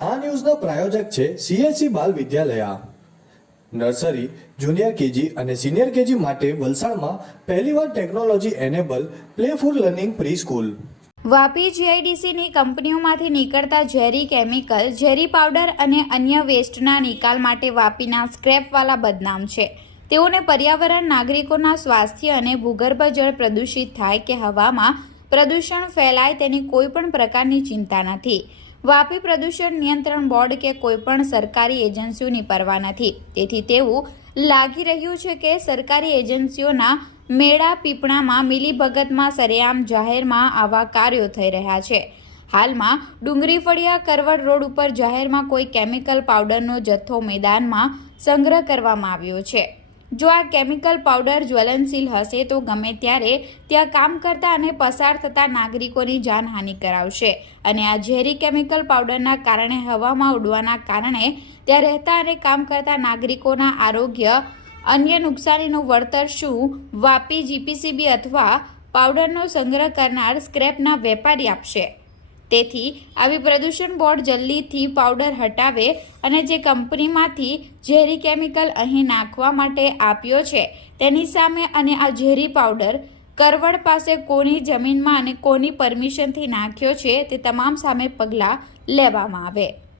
આ ન્યૂઝના પ્રાયોજક છે CSC Bal Vidyalaya. Nursery, junior KG અને સિનિયર કેજી માટે વલસાડમાં પહેલીવાર technology enable playful learning pre school Vapi જીઆઈડીસીની કંપનીઓમાંથી નીકળતા ઝેરી કેમિકલ, ઝેરી પાવડર અને અન્ય વેસ્ટના નિકાલ માટે વાપીના સ્ક્રેપવાલા બદનામ છે. તેઓને પર્યાવરણ નાગરિકોના સ્વાસ્થ્ય અને ભૂગર્ભ જળ પ્રદૂષિત થાય કે હવામાં પ્રદૂષણ ફેલાય તેની કોઈ પણ પ્રકારની ચિંતા નથી. વાપી પ્રદૂષણ નિયંત્રણ બોર્ડ કે કોઈપણ સરકારી એજન્સીઓની પરવા નથી. તેથી તેવું લાગી રહ્યું છે કે સરકારી એજન્સીઓના મેળા પીપણામાં મિલીભગતમાં સરેઆમ જાહેરમાં આવા કાર્યો થઈ રહ્યા છે. હાલમાં ડુંગરી ફળિયા કરવડ રોડ ઉપર જાહેરમાં કોઈ કેમિકલ પાવડરનો જથ્થો મેદાનમાં સંગ્રહ કરવામાં આવ્યો છે. જો આ કેમિકલ પાવડર જ્વલનશીલ હશે તો ગમે ત્યારે ત્યાં કામ કરતા અને પસાર થતા નાગરિકોની જાનહાનિ કરાવશે. અને આ ઝેરી કેમિકલ પાવડરના કારણે હવામાં ઉડવાના કારણે ત્યાં રહેતા અને કામ કરતા નાગરિકોના આરોગ્ય, અન્ય નુકસાનીનું વળતર શું, વાપી જીપીસીબી અથવા પાવડરનો સંગ્રહ કરનાર સ્ક્રેપના વેપારી આપશે. તેથી આવી પ્રદૂષણ બોર્ડ જલ્દીથી પાવડર હટાવે અને જે કંપનીમાંથી ઝેરી કેમિકલ અહીં નાખવા માટે આપ્યો છે, તેની સામે અને આ ઝેરી પાવડર કરવડ પાસે કોની જમીનમાં અને કોની પરમિશનથી નાખ્યો છે તે તમામ સામે પગલાં લેવામાં આવે.